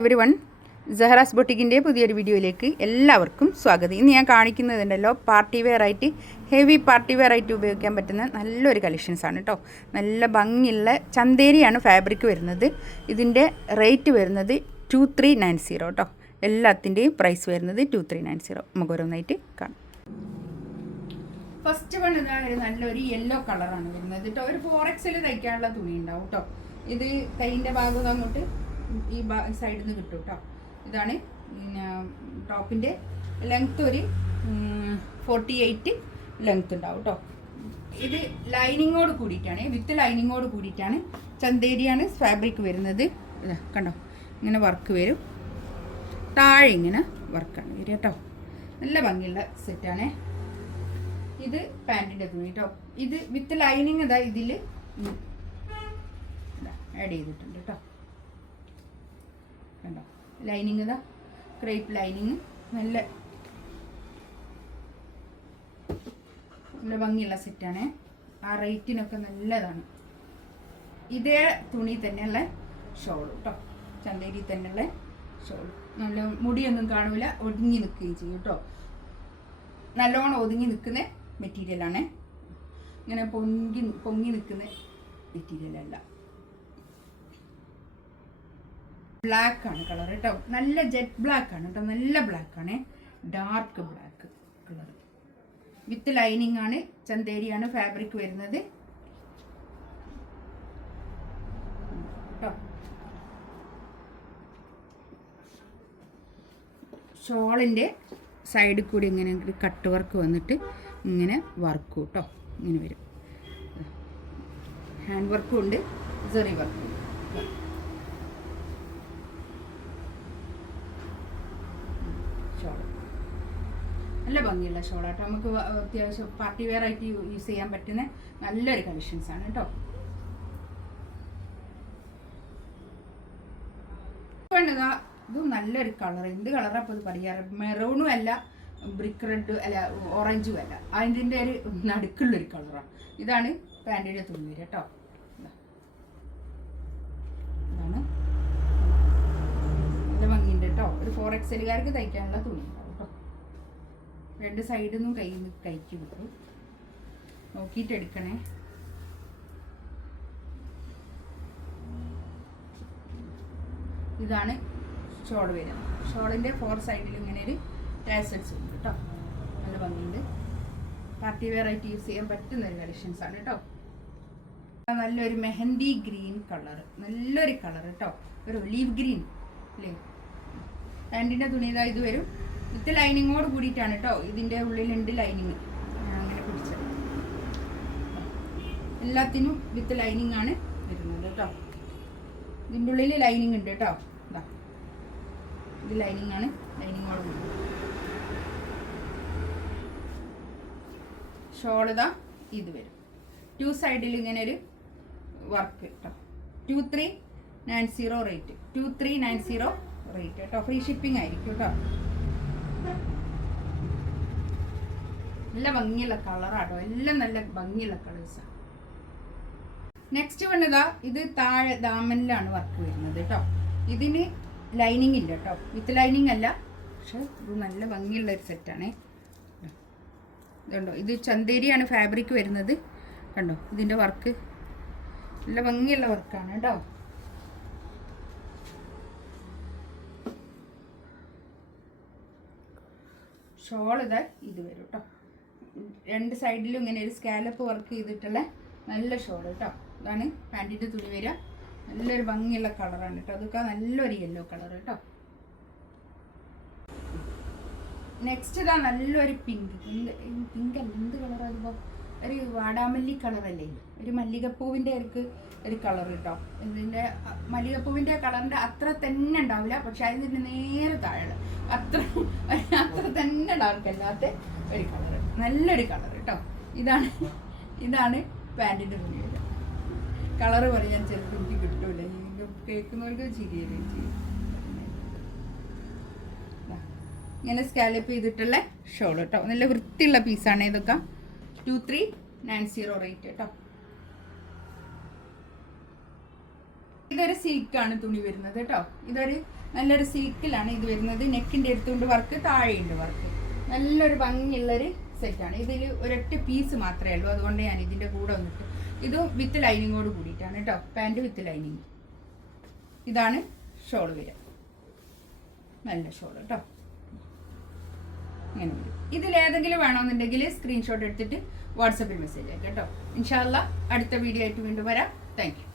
Everyone, സഹറാസ് ബൊട്ടിക്കിൻ്റെ പുതിയൊരു വീഡിയോയിലേക്ക് എല്ലാവർക്കും സ്വാഗതം. ഇന്ന് ഞാൻ കാണിക്കുന്നതുണ്ടല്ലോ പാർട്ടി വെയർ ആയിട്ട്, ഹെവി പാർട്ടി വെയർ ആയിട്ട് ഉപയോഗിക്കാൻ പറ്റുന്ന നല്ലൊരു കളക്ഷൻസാണ് കേട്ടോ. നല്ല ഭംഗിയുള്ള ചന്തേരിയാണ് ഫാബ്രിക് വരുന്നത്. ഇതിൻ്റെ റേറ്റ് വരുന്നത് 2390 കേട്ടോ. എല്ലാത്തിൻ്റെയും പ്രൈസ് വരുന്നത് 2390. നമുക്ക് ഓരോന്നായിട്ട് കാണാം. ഫസ്റ്റ് വൺ ഇതാണ്, നല്ലൊരു യെല്ലോ കളറാണ് വരുന്നത് കേട്ടോ. ഒരു 4XL തയ്ക്കാനുള്ള തുണി ഉണ്ടാവും കേട്ടോ. ഇത് കൈയിൻ്റെ ഭാഗം അങ്ങോട്ട് ഈ സൈഡിൽ നിന്ന് കിട്ടും കേട്ടോ. ഇതാണ് പിന്നെ ടോപ്പിൻ്റെ ലെങ്ത്ത് ഒരു 48 ലെങ്ത്ത് ഉണ്ടാവും കേട്ടോ. ഇത് ലൈനിങ്ങോട് കൂടിയിട്ടാണ്, വിത്ത് ലൈനിങ്ങോട് കൂടിയിട്ടാണ്. ചന്തേരിയാണ് ഫാബ്രിക് വരുന്നത്. കണ്ടോ, ഇങ്ങനെ വർക്ക് വരും. താഴെ ഇങ്ങനെ വർക്കാണ് വരിക കേട്ടോ. നല്ല ഭംഗിയുള്ള സെറ്റാണ്. ഇത് പാൻറ്റിൻ്റെ തുണി കേട്ടോ. ഇത് വിത്ത് ലൈനിങ് ഇതാ ഇതിൽ ആഡ് ചെയ്തിട്ടുണ്ട് കേട്ടോ. കണ്ടോ, ലൈനിങ് ഇതാ ക്രേപ്പ് ലൈനിങ്. നല്ല നല്ല ഭംഗിയുള്ള സെറ്റാണ്. ആ റേറ്റിനൊക്കെ നല്ലതാണ്. ഇതേ തുണി തന്നെയുള്ള ഷോൾ കേട്ടോ. ചന്തേരി തന്നെയുള്ള ഷോൾ. നല്ല മുടിയൊന്നും കാണൂല, ഒതുങ്ങി നിൽക്കുകയും ചെയ്യും കേട്ടോ. നല്ലോണം ഒതുങ്ങി നിൽക്കുന്ന മെറ്റീരിയലാണ്. ഇങ്ങനെ പൊങ്ങി നിൽക്കുന്ന മെറ്റീരിയലല്ല. ബ്ലാക്ക് ആണ് കളർ കേട്ടോ. നല്ല ജെറ്റ് ബ്ലാക്ക് ആണ് കേട്ടോ. നല്ല ബ്ലാക്ക് ആണ്, dark black colour. With lining ആണ്. ചന്തേരിയാണ് ഫാബ്രിക് വരുന്നത് കേട്ടോ. ഷോളിൻ്റെ സൈഡിൽ കൂടി ഇങ്ങനെ കട്ട് വർക്ക് വന്നിട്ട് ഇങ്ങനെ വർക്ക് കേട്ടോ. ഇങ്ങനെ വരും. ഹാൻഡ് വർക്കും ഉണ്ട്, സെറി വർക്കും ഉണ്ട്. ഷോൾ നല്ല ഭംഗിയുള്ള ഷോളാട്ടോ. നമുക്ക് അത്യാവശ്യം പാർട്ടി വെയർ ആയിട്ട് യൂസ് ചെയ്യാൻ പറ്റുന്ന നല്ലൊരു കളക്ഷൻസ് ആണ് കേട്ടോ. ഇതും നല്ലൊരു കളർ. എന്ത് കളറാണ് അപ്പോൾ ഇത് പറയാറ്? മെറൂണും അല്ല, ബ്രിക്ക് റെഡ് അല്ല, ഓറഞ്ചും അല്ല, അതിൻ്റെ ഒരു നടുക്കുള്ളൊരു കളറാണ്. ഇതാണ് പാൻറ്റിൻ്റെ തുണി വരിക കേട്ടോ. ഇതാണ് നല്ല ഭംഗിയുണ്ട് കേട്ടോ. ഒരു 4XLകാർക്ക് തയ്ക്കാനുള്ള തുണി ഉണ്ടാവും കേട്ടോ. രണ്ട് സൈഡിൽ നിന്നും കൈക്ക് കിട്ടും. നോക്കിയിട്ട് എടുക്കണേ. ഇതാണ് ഷോൾ വരുന്നത്. ഷോളിൻ്റെ 4 സൈഡിൽ ഇങ്ങനെ ഒരു ടാസൽസ് ഉണ്ട് കേട്ടോ. നല്ല ഭംഗിയുണ്ട്. പാർട്ടി വെയർ ആയിട്ട് യൂസ് ചെയ്യാൻ പറ്റുന്ന ഒരു കളക്ഷൻസ് ആണ് കേട്ടോ. നല്ലൊരു മെഹന്തി ഗ്രീൻ കളർ, നല്ലൊരു കളർ കേട്ടോ. ഒരു ഒലീവ് ഗ്രീൻ അല്ലേ. പാൻറ്റിൻ്റെ തുണി ഇതാ ഇത് വരും. വിത്ത് ലൈനിങ്ങോട് കൂടിയിട്ടാണ് കേട്ടോ. ഇതിൻ്റെ ഉള്ളിലുണ്ട് ലൈനിങ്. അങ്ങനെ പിടിച്ചത് എല്ലാത്തിനും വിത്ത് ലൈനിങ് ആണ് വരുന്നത് കേട്ടോ. ഇതിൻ്റെ ഉള്ളിൽ ലൈനിങ് ഉണ്ട് കേട്ടോ. ഇതാ ഇത് ലൈനിങ് ആണ്, ലൈനിങ്ങോട് കൂടി. ഷോളിതാ ഇത് വരും. 2 സൈഡിൽ ഇങ്ങനെ ഒരു വർക്ക് കേട്ടോ. 2390 റേറ്റ്. 2390 റേറ്റ് കേട്ടോ. ഫ്രീ ഷിപ്പിംഗ് ആയിരിക്കും കേട്ടോ. നല്ല ഭംഗിയുള്ള കളറാട്ടോ. എല്ലാം നല്ല ഭംഗിയുള്ള കളേഴ്സാണ്. നെക്സ്റ്റ് വന്നതാ, ഇത് താഴെ ദാമനിലാണ് വർക്ക് വരുന്നത് കേട്ടോ. ഇതിന് ലൈനിങ് ഇല്ല കേട്ടോ. വിത്ത് ലൈനിങ് അല്ല, പക്ഷെ ഇത് നല്ല ഭംഗിയുള്ള ഒരു സെറ്റാണ്. ഇതുണ്ടോ, ഇത് ചന്തേരിയാണ് ഫാബ്രിക് വരുന്നത്. കണ്ടോ, ഇതിൻ്റെ വർക്ക് നല്ല ഭംഗിയുള്ള വർക്കാണ് കേട്ടോ. ഷോൾ ഇതാ ഇത് വരും കേട്ടോ. 2 സൈഡിലും ഇങ്ങനെ ഒരു സ്കാലപ്പ് വർക്ക് ചെയ്തിട്ടുള്ള നല്ല ഷോൾ കേട്ടോ. ഇതാണ് പാൻറ്റിൻ്റെ തുണി വരിക. നല്ലൊരു ഭംഗിയുള്ള കളറാണ് കേട്ടോ. അതൊക്കെ നല്ലൊരു യെല്ലോ കളർ കേട്ടോ. നെക്സ്റ്റ് ഇതാ നല്ലൊരു പിങ്ക്. പിങ്ക് അല്ല, എന്ത് കളറാണ് ഇപ്പോൾ? ഒരു വാടാമല്ലി കളറല്ലേ, ഒരു മല്ലികപ്പൂവിൻ്റെ ഒരു കളർ കേട്ടോ. ഇതിൻ്റെ മല്ലികപ്പൂവിൻ്റെ കളറിൻ്റെ അത്ര തന്നെ ഉണ്ടാവില്ല, പക്ഷെ അതിൻ്റെ നേരെ താഴെ അത്ര തന്നെ ഡാർക്കല്ലാത്ത ഒരു കളർ, നല്ലൊരു കളർ കേട്ടോ. ഇതാണ് പാൻറ്റിൻ്റെ തുണി വരിക. കളറ് പറയാൻ ചിലപ്പോൾ എനിക്ക് കിട്ടൂല. കേൾക്കുന്നവർക്ക് ചിരിയുകയും ചെയ്യും. ഇങ്ങനെ സ്കാലപ്പ് ചെയ്തിട്ടുള്ള ഷോൾ കേട്ടോ. നല്ല വൃത്തിയുള്ള പീസാണ് ഇതൊക്കെ. 2390 റേറ്റ് കേട്ടോ. ഇതൊരു സിൽക്കാണ് തുണി വരുന്നത് കേട്ടോ. ഇതൊരു നല്ലൊരു സിൽക്കിലാണ് ഇത് വരുന്നത്. നെക്കിൻ്റെ അടുത്തുകൊണ്ട് വർക്ക്, താഴെയുണ്ട് വർക്ക്. നല്ലൊരു ഭംഗിയുള്ളൊരു സെറ്റാണ്. ഇതിൽ ഒരൊറ്റ പീസ് മാത്രമേ ഉള്ളൂ, അതുകൊണ്ട് ഞാൻ ഇതിൻ്റെ കൂടെ വന്നിട്ട് ഇതും വിത്ത് ലൈനിങ്ങോട് കൂടിയിട്ടാണ് കേട്ടോ. Pant with lining. ഇതാണ് ഷോൾ വരിക. നല്ല ഷോൾ കേട്ടോ. അങ്ങനെ വരും. ഇതിലേതെങ്കിലും വേണമെന്നുണ്ടെങ്കിൽ സ്ക്രീൻഷോട്ട് എടുത്തിട്ട് വാട്സപ്പിൽ മെസ്സേജ് അയക്കാം കേട്ടോ. ഇൻഷാ അല്ലാ അടുത്ത വീഡിയോ ആയിട്ട് വീണ്ടും വരാം. Thank you.